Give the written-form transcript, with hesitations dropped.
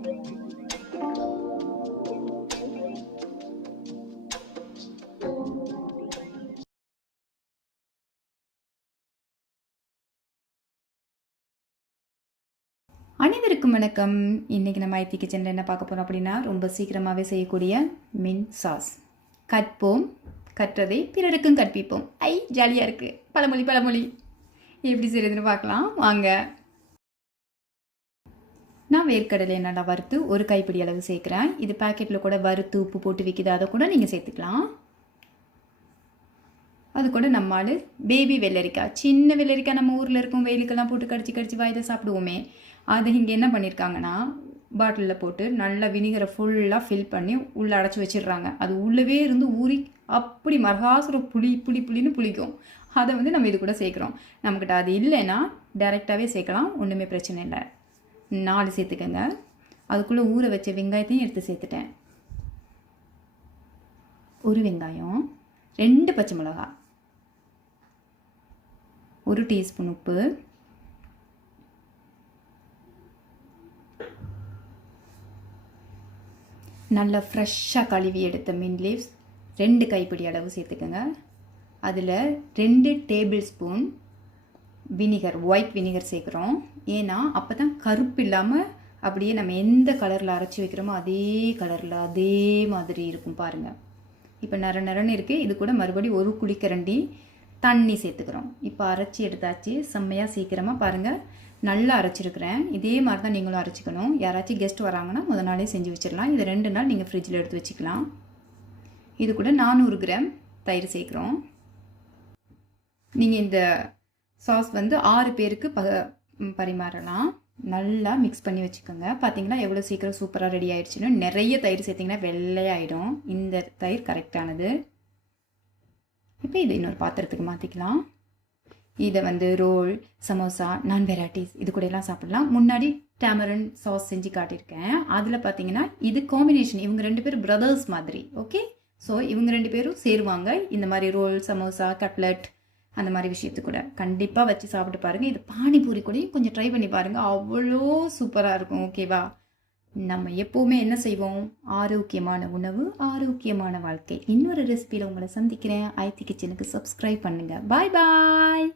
அனைவருக்கும் வணக்கம். இன்றைக்கி நம்ம ஐத்தி கிச்சனில் என்ன பார்க்க போகிறோம் அப்படின்னா, ரொம்ப சீக்கிரமாகவே செய்யக்கூடிய மின் சாஸ். கற்போம், கற்றதை பிறருக்கும் கற்பிப்போம். ஜாலியாக இருக்குது. பழமொழி எப்படி செய்கிறதுன்னு பார்க்கலாம் வாங்க. நான் வேர்க்கடலை நல்லா வறுத்து ஒரு கைப்பிடி அளவு சேர்க்குறேன். இது பேக்கெட்டில் கூட வறுத்து உப்பு போட்டு விற்கிது, அதை கூட நீங்கள் சேர்த்துக்கலாம். அது கூட நம்மால் பேபி வெள்ளரிக்காய், சின்ன வெள்ளரிக்காய் நம்ம ஊரில் இருக்கும், வெயிலுக்கெல்லாம் போட்டு கடிச்சு வாயில் சாப்பிடுவோமே, அதை இங்கே என்ன பண்ணியிருக்காங்கன்னா பாட்டிலில் போட்டு நல்லா வினிகரை ஃபுல்லாக ஃபில் பண்ணி உள்ளே அடைச்சி வச்சிடுறாங்க. அது உள்ளவே இருந்து ஊறி அப்படி மரகாசுரம் புளின்னு புளிக்கும். அதை நம்ம இது கூட சேர்க்குறோம். நம்மக்கிட்ட அது இல்லைன்னா டைரெக்டாகவே சேர்க்கலாம், ஒன்றுமே பிரச்சனை இல்லை. 4 சேர்த்துக்கங்க. அதுக்குள்ளே ஊற வச்ச வெங்காயத்தையும் எடுத்து சேர்த்துட்டேன். ஒரு வெங்காயம், 2 பச்சை மிளகா, 1 டீஸ்பூன் உப்பு, நல்லா ஃப்ரெஷ்ஷாக கழுவி எடுத்த மின் லீவ்ஸ் 2 கைப்பிடி அளவு சேர்த்துக்கோங்க. அதில் 2 table spoon vinegar, white vinegar சேர்க்குறோம். ஏன்னா அப்போ தான் கருப்பு இல்லாமல் அப்படியே நம்ம எந்த கலரில் அரைச்சி வைக்கிறோமோ அதே கலரில் அதே மாதிரி இருக்கும் பாருங்கள். இப்போ நரன்னு இருக்குது. இது கூட மறுபடியும் 1 குழிக்கரண்டி தண்ணி சேர்த்துக்கிறோம். இப்போ அரைச்சி எடுத்தாச்சு. செம்மையாக சீக்கிரமாக பாருங்கள் நல்லா அரைச்சிருக்கிறேன். இதே மாதிரி தான் நீங்களும் அரைச்சிக்கணும். யாராச்சும் கெஸ்ட் வராங்கன்னா முதல் நாளே செஞ்சு வச்சிடலாம். இது 2 நாள் நீங்கள் ஃப்ரிட்ஜில் எடுத்து வச்சுக்கலாம். இது கூட 400 கிராம் தயிர் சேர்க்குறோம். நீங்கள் இந்த சாஸ் 6 பேருக்கு பரிமாறலாம். நல்லா மிக்ஸ் பண்ணி வச்சுக்கோங்க. பார்த்தீங்கன்னா எவ்வளோ சீக்கிரம் சூப்பராக ரெடி ஆகிடுச்சுன்னு. நிறைய தயிர் சேர்த்திங்கன்னா வெள்ளையாயிடும். இந்த தயிர் கரெக்டானது. இப்போ இதை இன்னொரு பாத்திரத்துக்கு மாற்றிக்கலாம். இதை ரோல், சமோசா, நான் வெரைட்டிஸ் இது கூட எல்லாம் சாப்பிடலாம். முன்னாடி டேமரண்ட் சாஸ் செஞ்சு காட்டியிருக்கேன். அதில் பார்த்தீங்கன்னா இது காம்பினேஷன். இவங்க 2 பேரும் பிரதர்ஸ் மாதிரி. ஓகே, ஸோ இவங்க 2 பேரும் சேருவாங்க. இந்த மாதிரி ரோல், சமோசா, கட்லெட் அந்த மாதிரி விஷயத்து கூட கண்டிப்பாக வச்சு சாப்பிட்டு பாருங்கள். இது பானிபூரி கூடயும் கொஞ்சம் ட்ரை பண்ணி பாருங்கள். அவ்வளோ சூப்பராக இருக்கும். ஓகேவா? நம்ம எப்போவுமே என்ன செய்வோம்? ஆரோக்கியமான உணவு, ஆரோக்கியமான வாழ்க்கை. இன்னொரு ரெசிபியில் உங்களை சந்திக்கிறேன். ஐத்தி கிச்சனுக்கு சப்ஸ்கிரைப் பண்ணுங்கள். பாய் பாய்.